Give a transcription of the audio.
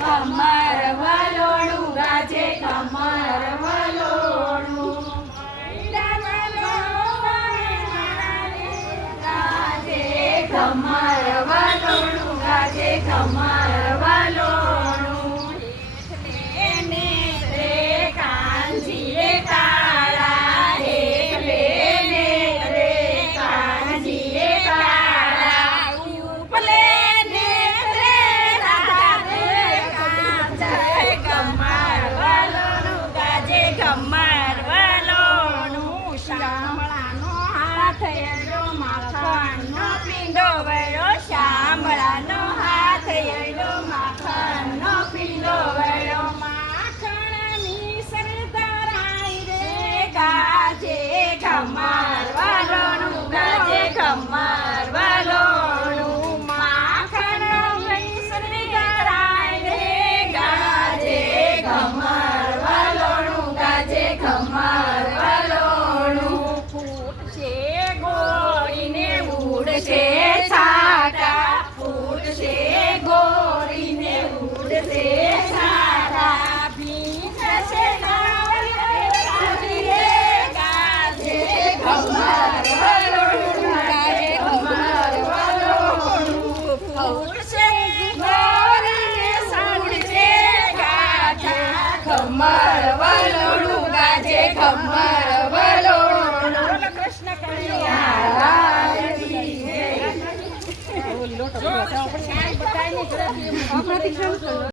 કમર વલોણું ગાજે કમર વલોણું ગાજે કમર વલોણું ગાજે કમર વલોણું નેત્રે કાંજીએ કાળા હેલે નેત્રે કાંજીએ કાળા ઉપલે નેત્રે રાધે કાંજે કમર વલોણું ગાજે કમર વલોણું શામળાનો હાથ એડો માખણનો પીંડો વળ્યો શામળાનો હાથ એડો માખણનો પીંડો વળ્યો માખણની સરદારાઈ રે ગાજે કમર વલોણું ગાજે કમર વલોણું માખણની સરદારાઈ રે ગાજે કમર વલોણું ગાજે કમર વલોણું ફૂટશે ગોળીને ઉડશે છાટા ફૂટશે ગોળીને ઉડશે છાટા ભીંજશે નાળિયેર ગાજે કમર વલોણું ગાજે કમર વલોણું ફૂટશે ગોળીને સાંડશે ગાજા કમર વલોણું ગાજે કમર વલોણું કૃષ્ણ કનૈયા